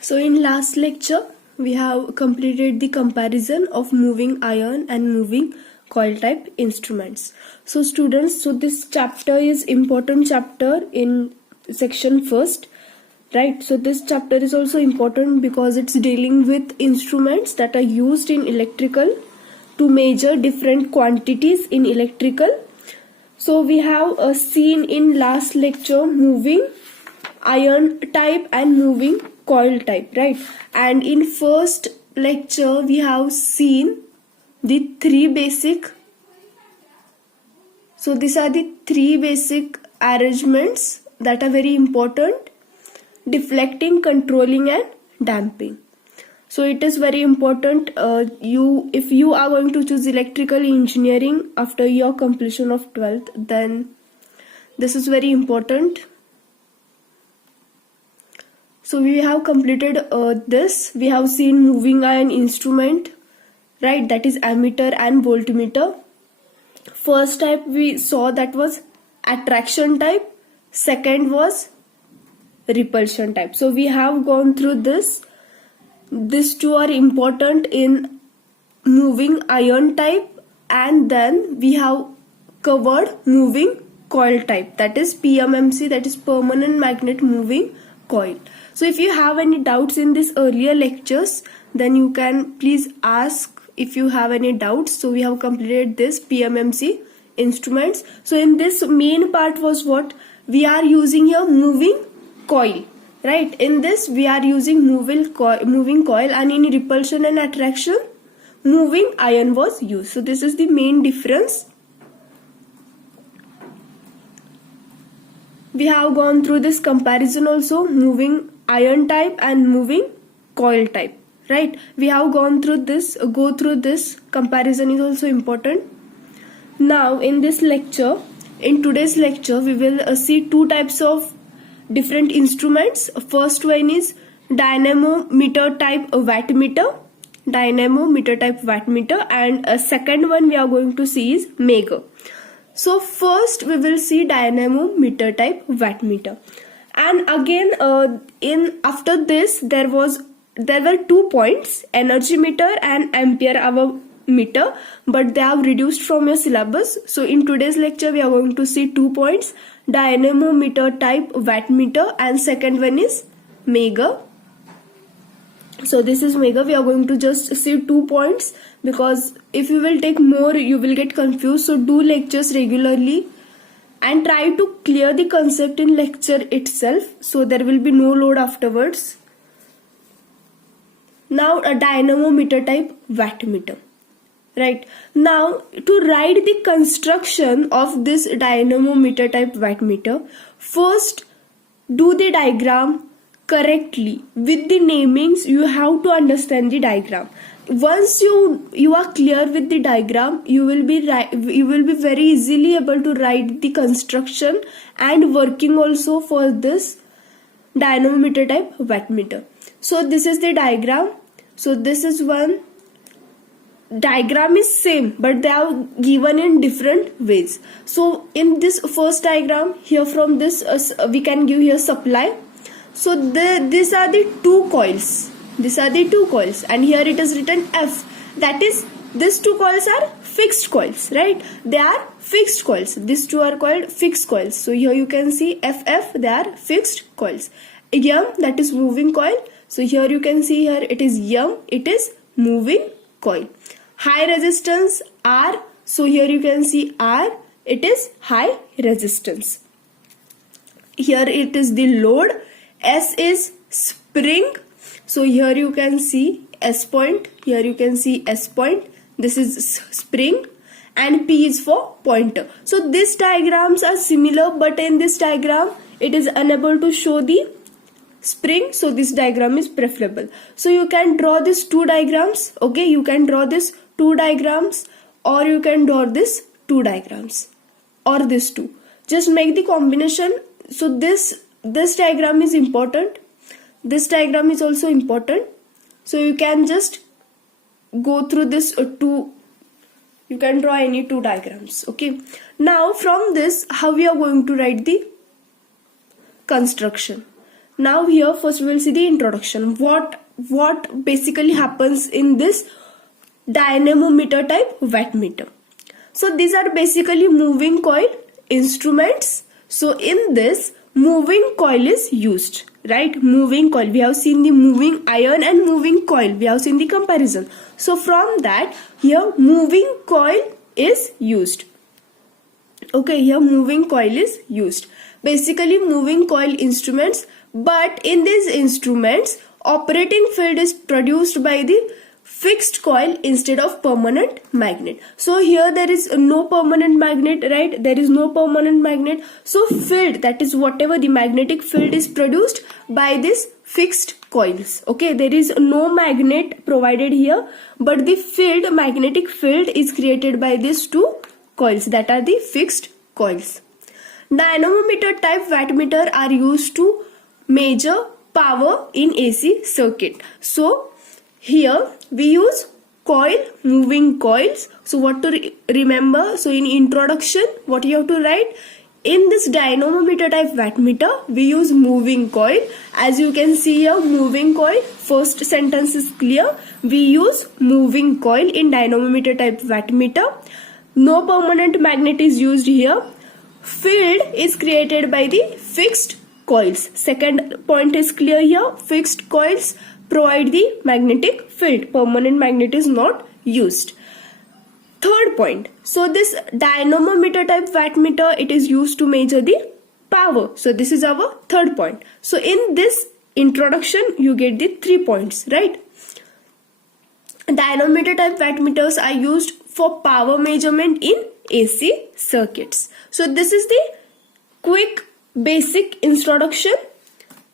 So in last lecture, we have completed the comparison of moving iron and moving coil type instruments. So students, so this chapter is important chapter in section first, right? So this chapter is also important because it's dealing with instruments that are used in electrical to measure different quantities in electrical. So we have seen in last lecture moving iron type and moving coil type, right? And in first lecture we have seen the three basic, so these are the three basic arrangements that are very important: deflecting, controlling and damping. So it is very important, if you are going to choose electrical engineering after your completion of 12th, then this is very important. So we have completed this. We have seen moving iron instrument, right? That is ammeter and voltmeter. First type we saw, that was attraction type. Second was repulsion type. So we have gone through this. These two are important in moving iron type, and then we have covered moving coil type, that is PMMC, that is permanent magnet moving coil. So if you have any doubts in this earlier lectures, then you can please ask if you have any doubts. So we have completed this PMMC instruments. So in this main part was what we are using here, moving coil, right? In this we are using moving coil, and in repulsion and attraction moving iron was used. So this is the main difference. We have gone through this comparison also, moving iron type and moving coil type, right? We have gone through this. Go through this. Comparison is also important. Now in this lecture, in today's lecture, we will see two types of different instruments. First one is dynamometer type wattmeter, and a second one we are going to see is Megger. So first we will see dynamometer type wattmeter, and again after this there were 2 points, energy meter and ampere hour meter, but they have reduced from your syllabus. So in today's lecture we are going to see 2 points, dynamometer type wattmeter, and second one is Megger. So this is Megger. We are going to just see 2 points, because if you will take more you will get confused. So do lectures regularly and try to clear the concept in lecture itself, so there will be no load afterwards. Now a dynamometer type wattmeter, right? Now to write the construction of this dynamometer type wattmeter, first do the diagram correctly. With the namings you have to understand the diagram. Once you are clear with the diagram, you will be very easily able to write the construction and working also for this dynamometer type wattmeter. So this is the diagram. So this is one. Diagram is same, but they are given in different ways. So in this first diagram, here from this we can give here supply. So these are the two coils. These are the two coils, and here it is written F. That is, these two coils are fixed coils, right? They are fixed coils. These two are called fixed coils. So here you can see FF. They are fixed coils. M, that is moving coil. So here you can see here it is M. It is moving coil. High resistance R. So here you can see R. It is high resistance. Here it is the load. S is spring. So here you can see S point. Here you can see S point. This is spring, and P is for pointer. So these diagrams are similar, but in this diagram it is unable to show the spring. So this diagram is preferable. So you can draw these two diagrams. Okay, you can draw this two diagrams, or you can draw this two diagrams, or this two. Just make the combination. So this diagram is important. This diagram is also important. So you can just go through this two. You can draw any two diagrams. Okay. Now from this, how we are going to write the construction? Now here first we will see the introduction. What basically happens in this dynamometer type wattmeter. So these are basically moving coil instruments. So in this, moving coil is used, right? Moving coil, we have seen the moving iron and moving coil, we have seen the comparison. So from that, here moving coil is used. Okay, here moving coil is used. Basically moving coil instruments, but in these instruments, operating field is produced by the fixed coil instead of permanent magnet. So here there is no permanent magnet, right? There is no permanent magnet. So field, that is whatever the magnetic field is produced by this fixed coils. Okay, there is no magnet provided here, but the field, magnetic field is created by these two coils, that are the fixed coils. Dynamometer type wattmeter are used to measure power in AC circuit. So here we use coil, moving coils. So what to remember? So in introduction, what you have to write? In this dynamometer type wattmeter, we use moving coil. As you can see here, moving coil, first sentence is clear. We use moving coil in dynamometer type wattmeter. No permanent magnet is used here. Field is created by the fixed coils. Second point is clear here. Fixed coils provide the magnetic field. Permanent magnet is not used. Third point. So this dynamometer type wattmeter, it is used to measure the power. So this is our third point. So in this introduction, you get the 3 points, right? Dynamometer type wattmeters are used for power measurement in AC circuits. So this is the quick basic introduction.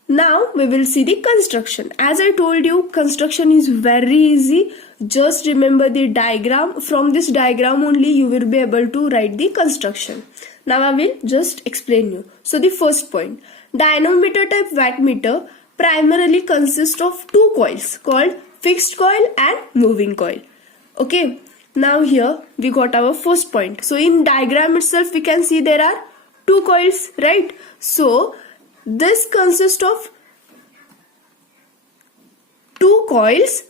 Now we will see the construction. As I told you, construction is very easy. Just remember the diagram. From this diagram only you will be able to write the construction. Now I will just explain you. So the first point, dynamometer type wattmeter primarily consists of two coils called fixed coil and moving coil. Okay. Now here we got our first point. So in diagram itself we can see there are two coils, right? So this consists of two coils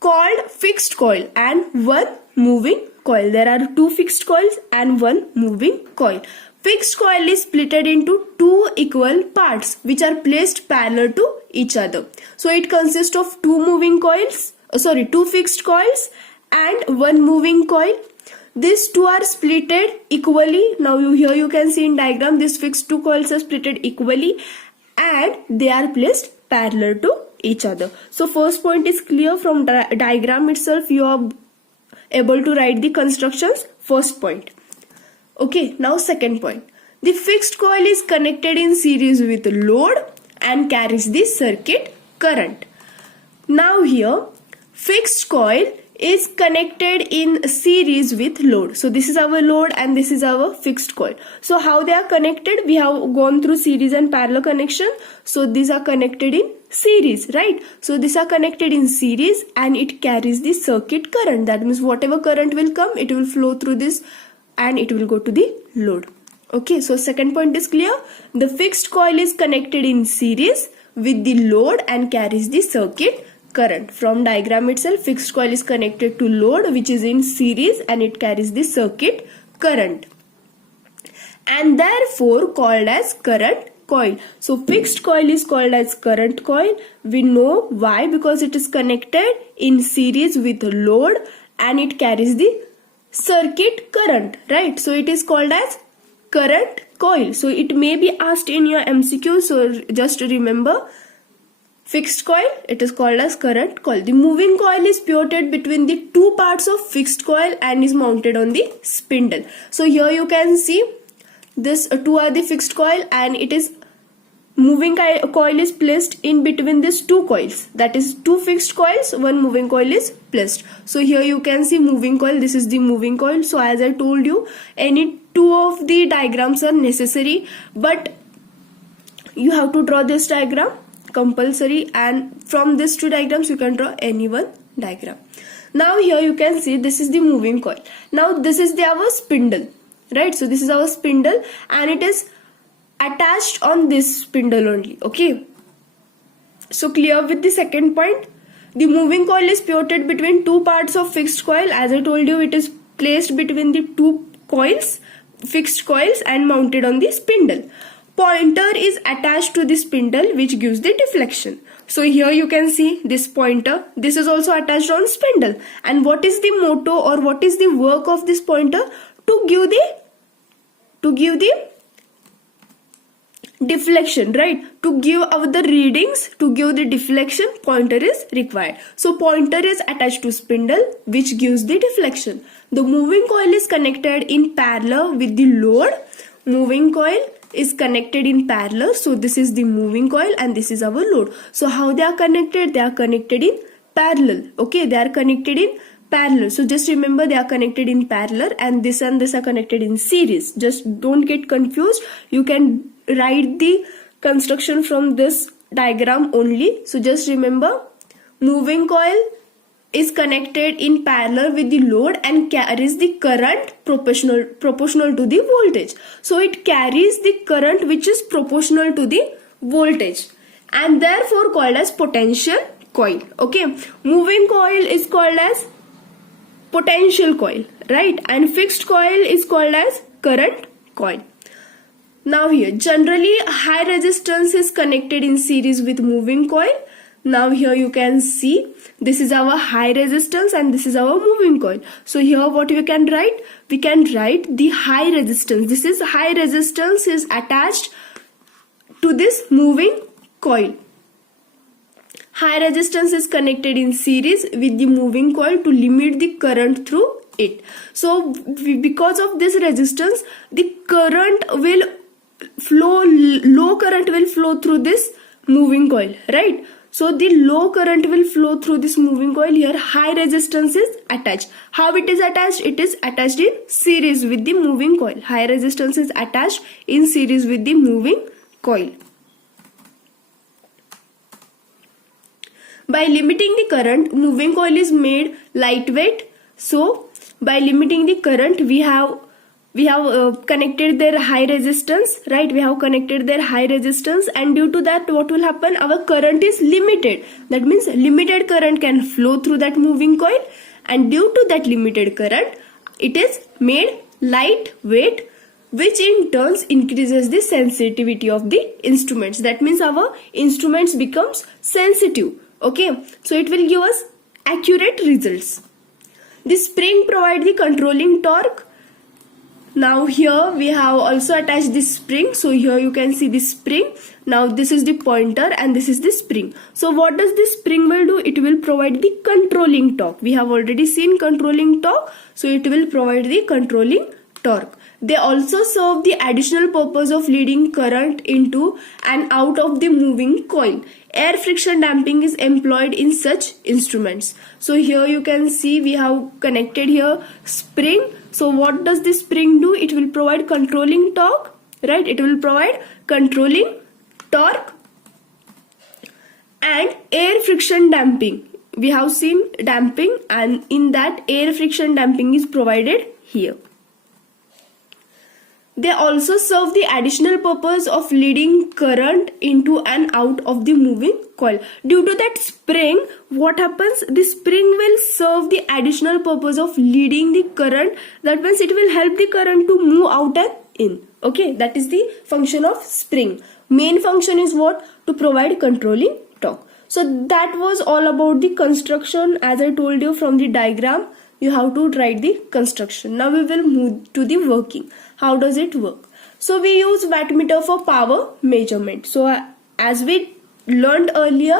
called fixed coil and one moving coil. There are two fixed coils and one moving coil. Fixed coil is splitted into two equal parts which are placed parallel to each other. So it consists of two fixed coils and one moving coil. These two are splitted equally. Now here you can see in diagram, these fixed two coils are splitted equally and they are placed parallel to each other. So first point is clear. From diagram itself you are able to write the constructions. First point. Okay, now second point. The fixed coil is connected in series with load and carries the circuit current. Now here fixed coil is connected in series with load. So this is our load and this is our fixed coil. So how they are connected? We have gone through series and parallel connection. So these are connected in series, right? So these are connected in series and it carries the circuit current. That means whatever current will come, it will flow through this and it will go to the load. Okay, so second point is clear. The fixed coil is connected in series with the load and carries the circuit current. From diagram itself, fixed coil is connected to load which is in series and it carries the circuit current and therefore called as current coil. So fixed coil is called as current coil. We know why, because it is connected in series with load and it carries the circuit current, right? So it is called as current coil. So it may be asked in your MCQ, so just remember fixed coil, it is called as current coil. The moving coil is pivoted between the two parts of fixed coil and is mounted on the spindle. So here you can see this two are the fixed coil and it is moving coil is placed in between these two coils. That is two fixed coils, one moving coil is placed. So here you can see moving coil, this is the moving coil. So as I told you, any two of the diagrams are necessary, but you have to draw this diagram compulsory, and from these two diagrams you can draw any one diagram. Now here you can see this is the moving coil. Now this is our spindle, right? So this is our spindle and it is attached on this spindle only. Okay, So clear with the second point. The moving coil is pivoted between two parts of fixed coil. As I told you, it is placed between the two coils, fixed coils, and mounted on the spindle. Pointer is attached to the spindle, which gives the deflection. So here you can see this pointer. This is also attached on spindle. And what is the motto or what is the work of this pointer? To give the deflection, right? To give out the readings, to give the deflection, pointer is required. So pointer is attached to spindle, which gives the deflection. The moving coil is connected in parallel with the load. Moving coil is connected in parallel. So this is the moving coil and this is our load. So how they are connected? They are connected in parallel. Okay, they are connected in parallel. So just remember, they are connected in parallel, and this are connected in series. Just don't get confused. You can write the construction from this diagram only. So just remember, moving coil is connected in parallel with the load and carries the current proportional to the voltage. So it carries the current which is proportional to the voltage, and therefore called as potential coil. Okay, moving coil is called as potential coil, right? And fixed coil is called as current coil. Now here, generally high resistance is connected in series with moving coil. Now here you can see, this is our high resistance and this is our moving coil. So here what we can write? We can write the high resistance. This is high resistance is attached to this moving coil. High resistance is connected in series with the moving coil to limit the current through it. So because of this resistance, the current will flow, low current will flow through this moving coil, right? So the low current will flow through this moving coil. Here high resistance is attached. How it is attached? It is attached in series with the moving coil. High resistance is attached in series with the moving coil. By limiting the current, moving coil is made lightweight. So by limiting the current, we have connected their high resistance, right? We have connected their high resistance, and due to that what will happen? Our current is limited. That means limited current can flow through that moving coil, and due to that limited current, it is made lightweight, which in turn increases the sensitivity of the instruments. That means our instruments becomes sensitive. Okay, so it will give us accurate results. The spring provides the controlling torque. Now here we have also attached this spring. So here you can see this spring. Now this is the pointer and this is the spring. So what does this spring will do? It will provide the controlling torque. We have already seen controlling torque. So it will provide the controlling torque. They also serve the additional purpose of leading current into and out of the moving coil. Air friction damping is employed in such instruments. So here you can see we have connected here spring. So what does this spring do? It will provide controlling torque, right? It will provide controlling torque and air friction damping. We have seen damping, and in that air friction damping is provided here. They also serve the additional purpose of leading current into and out of the moving coil. Due to that spring, what happens? The spring will serve the additional purpose of leading the current. That means it will help the current to move out and in. Okay, that is the function of spring. Main function is what? To provide controlling torque. So that was all about the construction. As I told you from the diagram, you have to write the construction. Now we will move to the working. How does it work? So we use wattmeter for power measurement. So as we learned earlier,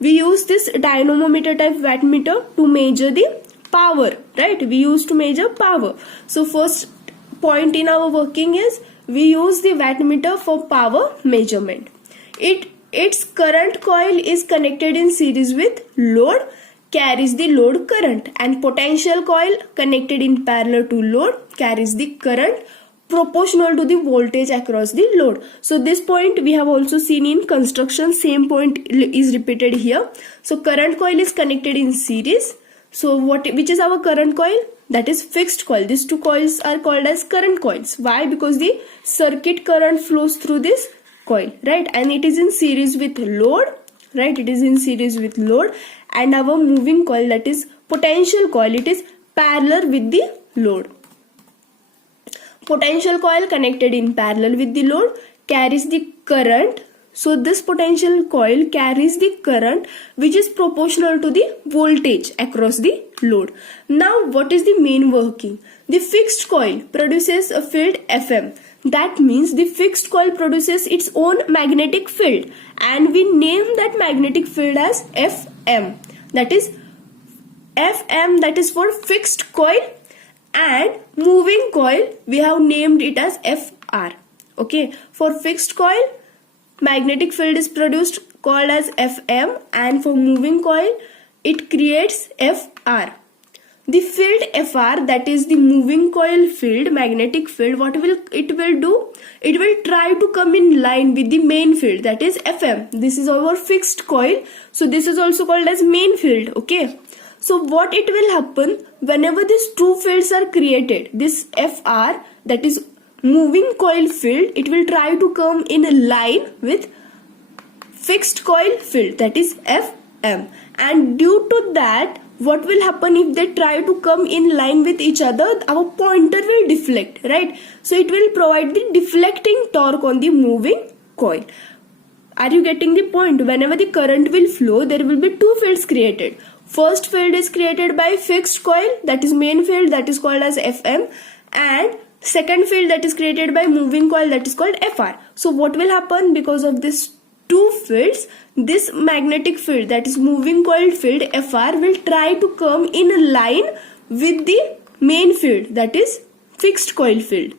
we use this dynamometer type wattmeter to measure the power, right? We use to measure power. So first point in our working is we use the wattmeter for power measurement. Its current coil is connected in series with load, carries the load current, and potential coil connected in parallel to load carries the current proportional to the voltage across the load. So this point we have also seen in construction. Same point is repeated here. So current coil is connected in series. So which is our current coil? That is fixed coil. These two coils are called as current coils. Why? Because the circuit current flows through this coil, right? And it is in series with load. right? It is in series with load, and our moving coil, that is potential coil, it is parallel with the load. Potential coil connected in parallel with the load carries the current. So this potential coil carries the current which is proportional to the voltage across the load. Now what is the main working? The fixed coil produces a field Fm. That means the fixed coil produces its own magnetic field, and we name that magnetic field as Fm. That is Fm, that is for fixed coil, and moving coil we have named it as Fr. Okay, for fixed coil magnetic field is produced called as Fm, and for moving coil it creates Fr. The field Fr, that is the moving coil field, magnetic field, what will it will do? It will try to come in line with the main field, that is Fm. This is our fixed coil, so this is also called as main field. Okay, so what it will happen whenever these two fields are created, this Fr, that is moving coil field, it will try to come in a line with fixed coil field, that is Fm, and due to that what will happen if they try to come in line with each other? Our pointer will deflect, right? So it will provide the deflecting torque on the moving coil. Are you getting the point? Whenever the current will flow, there will be two fields created. First field is created by fixed coil, that is main field, that is called as Fm, and second field that is created by moving coil, that is called Fr. So what will happen? Because of this two fields, this magnetic field, that is moving coil field Fr, will try to come in a line with the main field, that is fixed coil field.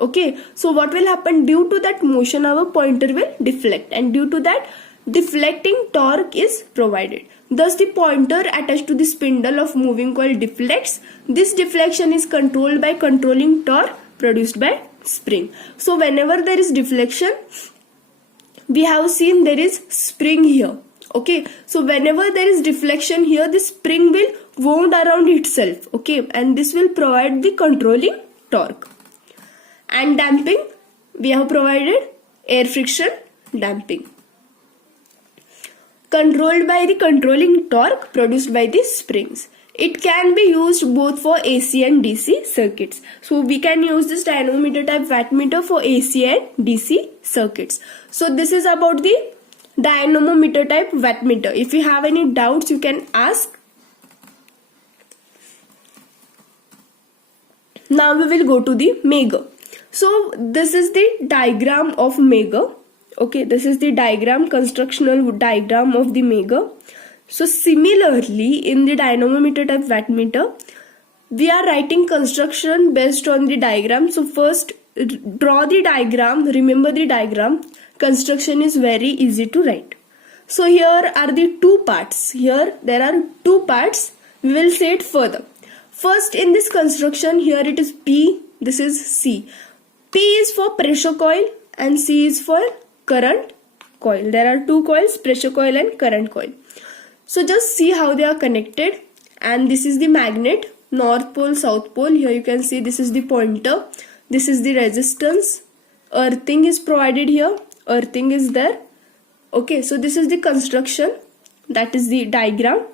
Okay, so what will happen? Due to that motion our pointer will deflect, and due to that deflecting torque is provided. Thus the pointer attached to the spindle of moving coil deflects. This deflection is controlled by controlling torque produced by spring. So whenever there is deflection, we have seen there is spring here. Okay, so whenever there is deflection here, the spring will wound around itself. Okay, and this will provide the controlling torque. And damping, we have provided air friction damping, controlled by the controlling torque produced by the springs. It can be used both for AC and DC circuits. So we can use this dynamometer type wattmeter for AC and DC circuits. So this is about the dynamometer type wattmeter. If you have any doubts, you can ask. Now we will go to the Megger. So this is the diagram of Megger. Okay, this is the diagram, constructional diagram of the Megger. So similarly, in the dynamometer type wattmeter, we are writing construction based on the diagram. So first draw the diagram, remember the diagram. Construction is very easy to write. So here are the two parts. Here there are two parts. We will say it further. First, in this construction, here it is P, this is C. P is for pressure coil and C is for current coil. There are two coils, pressure coil and current coil. So just see how they are connected. And this is the magnet, north pole, south pole. Here you can see this is the pointer. This is the resistance. Earthing is provided here. Earthing is there. Okay, so this is the construction. That is the diagram.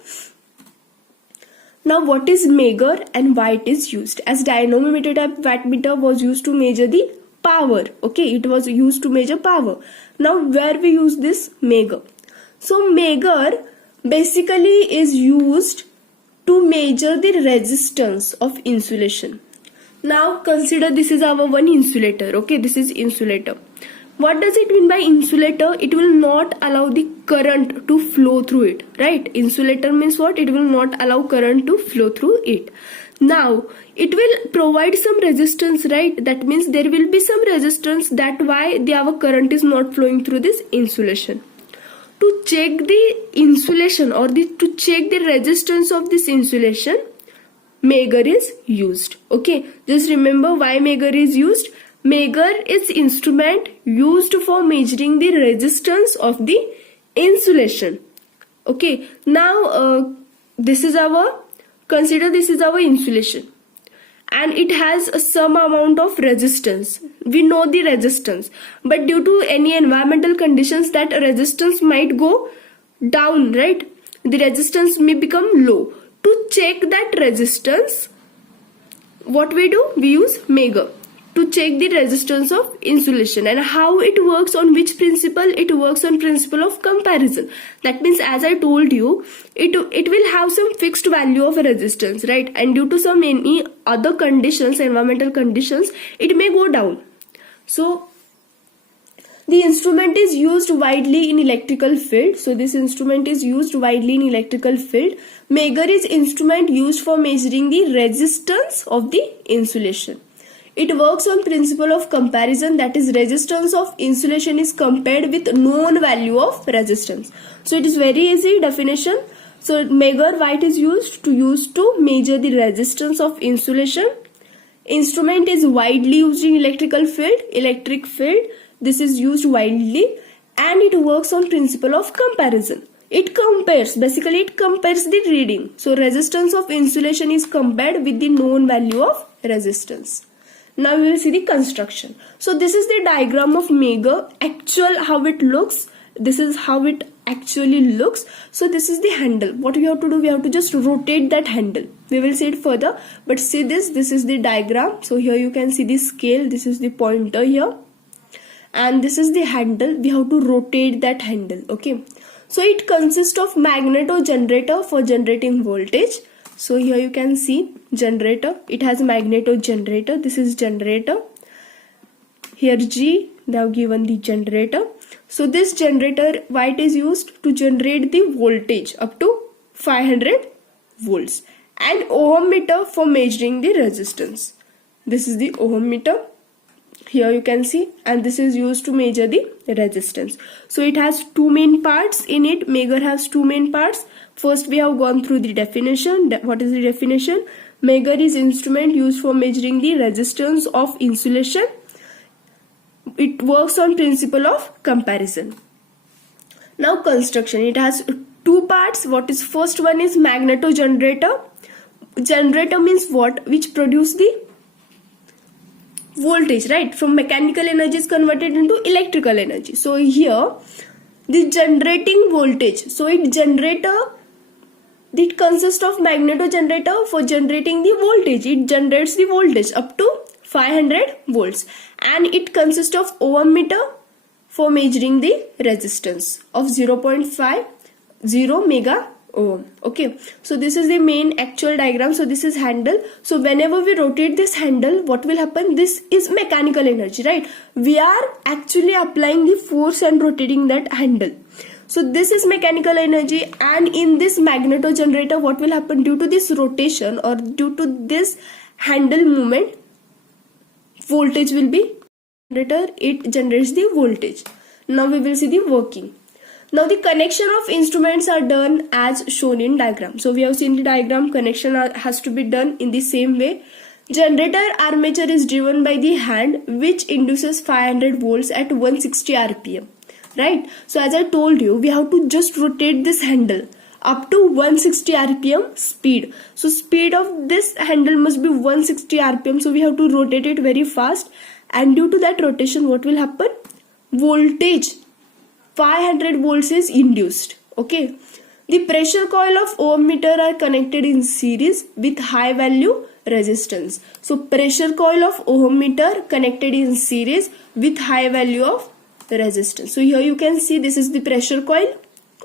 Now what is Megger and why it is used? As dynamometer type wattmeter was used to measure the power. Okay, it was used to measure power. Now where we use this Megger? So Megger basically is used to measure the resistance of insulation. Now consider this is our one insulator. Okay, this is insulator. What does it mean by insulator? It will not allow the current to flow through it, right? Insulator means what? It will not allow current to flow through it. Now, it will provide some resistance, right? That means there will be some resistance. That's why our current is not flowing through this insulation. To check the insulation or to check the resistance of this insulation, Megger is used. Okay, just remember why Megger is used. Megger is instrument used for measuring the resistance of the insulation. Okay, now consider this is our insulation and it has some amount of resistance. We know the resistance, but due to any environmental conditions that resistance might go down, right? The resistance may become low. To check that resistance, what we do? We use Megger to check the resistance of insulation. And how it works, on which principle? It works on principle of comparison. That means, as I told you, it will have some fixed value of resistance, right? And due to some any other conditions, environmental conditions, it may go down. So the instrument is used widely in electrical field. So this instrument is used widely in electrical field. Megger is instrument used for measuring the resistance of the insulation. It works on principle of comparison, that is resistance of insulation is compared with known value of resistance. So it is very easy definition. So Megger, why it is used? To measure the resistance of insulation. Instrument is widely used in electrical field, electric field. This is used widely, and it works on principle of comparison. It compares the reading. So resistance of insulation is compared with the known value of resistance. Now we will see the construction. So this is the diagram of Megger, actual how it looks. This is how it actually looks. So this is the handle. What we have to do? We have to just rotate that handle. We will see it further. But see this is the diagram. So here you can see the scale. This is the pointer here. And this is the handle. We have to rotate that handle. Okay. So it consists of magneto generator for generating voltage. So here you can see generator. It has a magneto generator. This is generator. Here G, they have given the generator. So this generator, why it is used? To generate the voltage up to 500 volts. And ohm meter for measuring the resistance. This is the ohm meter. Here you can see, and this is used to measure the resistance. So it has two main parts in it. Megger has two main parts. First we have gone through the definition. What is the definition? Megger is instrument used for measuring the resistance of insulation. It works on principle of comparison. Now construction. It has two parts. What is first one is magneto generator. Generator means what? Which produce the voltage, right? From mechanical energy is converted into electrical energy. So here the generating voltage. So it consists of magneto generator for generating the voltage. It generates the voltage up to 500 volts, and it consists of ohm meter for measuring the resistance of 0.50 mega ohm. Okay, so this is the main actual diagram. So this is handle. So whenever we rotate this handle, what will happen? This is mechanical energy, right? We are actually applying the force and rotating that handle. So this is mechanical energy, and in this magneto generator, what will happen? Due to this rotation or due to this handle movement, voltage will be generator. It generates the voltage. Now we will see the working. Now the connection of instruments are done as shown in diagram. So we have seen the diagram. Connection has to be done in the same way. Generator armature is driven by the hand, which induces 500 volts at 160 rpm. Right? So as I told you, we have to just rotate this handle up to 160 rpm speed. So speed of this handle must be 160 rpm. So we have to rotate it very fast. And due to that rotation, what will happen? Voltage 500 volts is induced. Okay. The pressure coil of ohm meter are connected in series with high value resistance. So pressure coil of ohm meter connected in series with high value of resistance. So here you can see this is the pressure coil.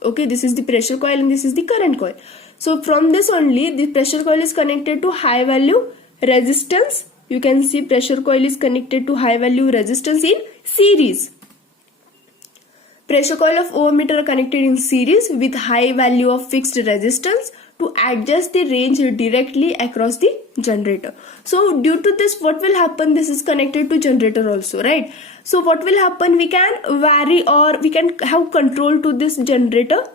Okay, this is the pressure coil and this is the current coil. So from this only, the pressure coil is connected to high value resistance. You can see pressure coil is connected to high value resistance in series. Pressure coil of ohm meter are connected in series with high value of fixed resistance to adjust the range directly across the generator. So due to this, what will happen? This is connected to generator also, right? So what will happen? We can vary or we can have control to this generator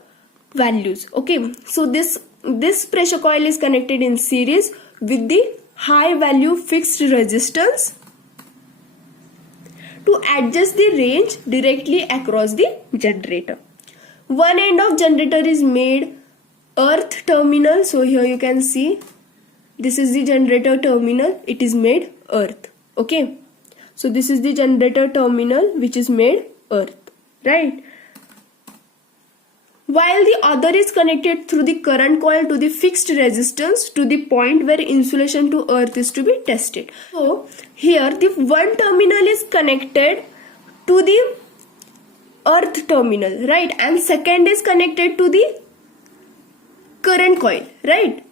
values. Okay, so this pressure coil is connected in series with the high value fixed resistance to adjust the range directly across the generator. One end of generator is made earth terminal. So here you can see this is the generator terminal. It is made earth. Okay. So this is the generator terminal which is made earth. Right. while the other is connected through the current coil to the fixed resistance to the point where insulation to earth is to be tested. So here the one terminal is connected to the earth terminal, right, and second is connected to the current coil, right.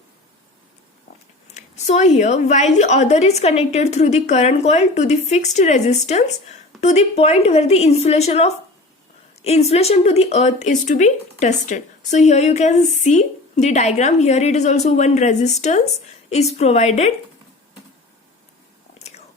So here, while the other is connected through the current coil to the fixed resistance to the point where the insulation to the earth is to be tested. So here you can see the diagram. Here it is also one resistance is provided.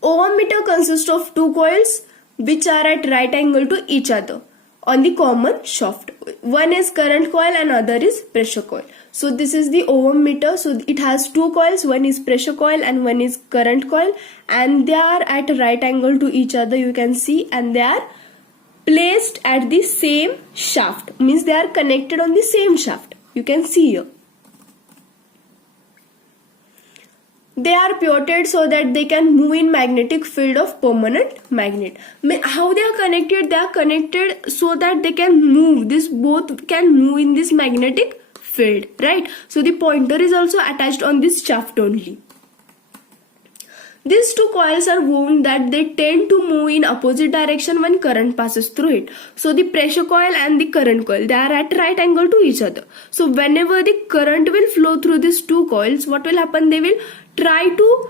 Ohm meter consists of two coils which are at right angle to each other on the common shaft. One is current coil and other is pressure coil. So this is the ohm meter. So it has two coils, one is pressure coil and one is current coil, and they are at right angle to each other, you can see, and they are placed at the same shaft, means they are connected on the same shaft, you can see here. They are pivoted so that they can move in magnetic field of permanent magnet. How they are connected? They are connected so that they can move. This both can move in this magnetic field, right? So the pointer is also attached on this shaft only. These two coils are wound that they tend to move in opposite direction when current passes through it. So the pressure coil and the current coil, they are at right angle to each other. So whenever the current will flow through these two coils, what will happen? They will try to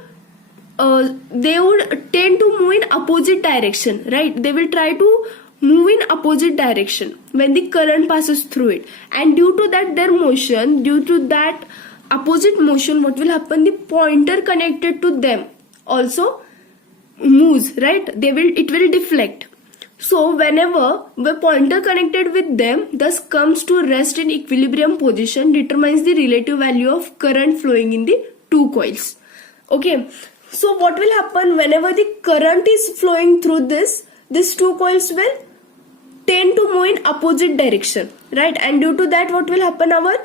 they would tend to move in opposite direction, right? They will try to move in opposite direction when the current passes through it, and due to that their motion, due to that opposite motion, what will happen? The pointer connected to them also moves, right? It will deflect. So whenever the pointer connected with them thus comes to rest in equilibrium position, determines the relative value of current flowing in the two coils. Okay, so what will happen whenever the current is flowing through these two coils will tend to move in opposite direction, right? And due to that, what will happen? Our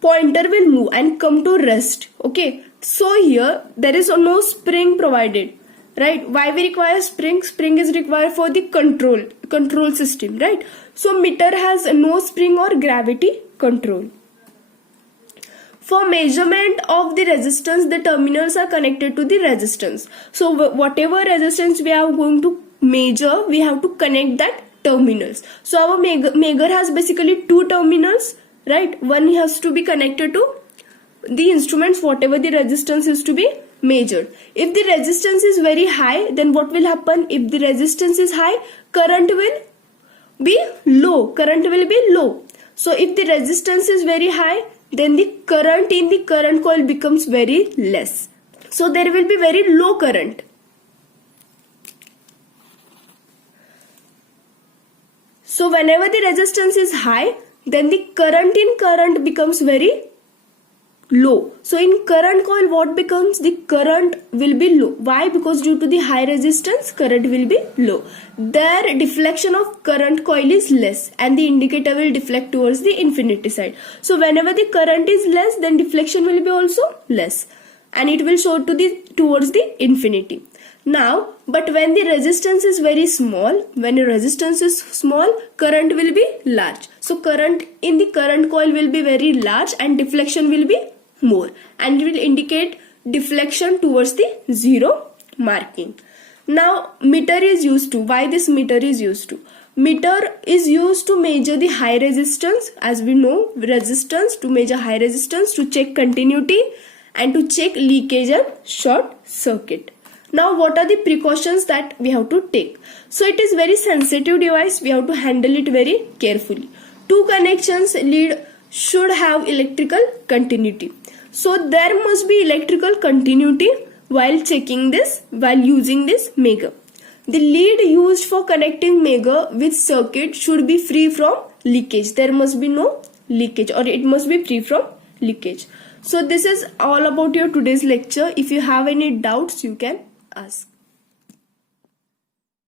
pointer will move and come to rest. Okay, so here there is no spring provided, right? Why we require spring? Spring is required for the control system, right? So meter has no spring or gravity control. For measurement of the resistance, the terminals are connected to the resistance. So whatever resistance we are going to measure, we have to connect that terminals. So our measure has basically two terminals, right? One has to be connected to the instruments, whatever the resistance is to be measured. If the resistance is very high, then what will happen? If the resistance is high, current will be low. So if the resistance is very high, then the current in the current coil becomes very less. So there will be very low current. So whenever the resistance is high, then the current in current becomes very low. So in current coil, what becomes? The current will be low. Why? Because due to the high resistance, current will be low. Their deflection of current coil is less, and the indicator will deflect towards the infinity side. So whenever the current is less, then deflection will be also less, and it will show towards the infinity. Now, but when the resistance is very small, current will be large. So current in the current coil will be very large and deflection will be more, and it will indicate deflection towards the zero marking. Now meter is used to, why this meter is used to? Meter is used to measure the high resistance, as we know, resistance, to measure high resistance, to check continuity and to check leakage and short circuit. Now what are the precautions that we have to take? So it is very sensitive device, we have to handle it very carefully. Two connections lead should have electrical continuity. So there must be electrical continuity while checking this, while using this measure. The lead used for connecting measure with circuit should be free from leakage. There must be no leakage, or it must be free from leakage. So this is all about your today's lecture. If you have any doubts, you can ask.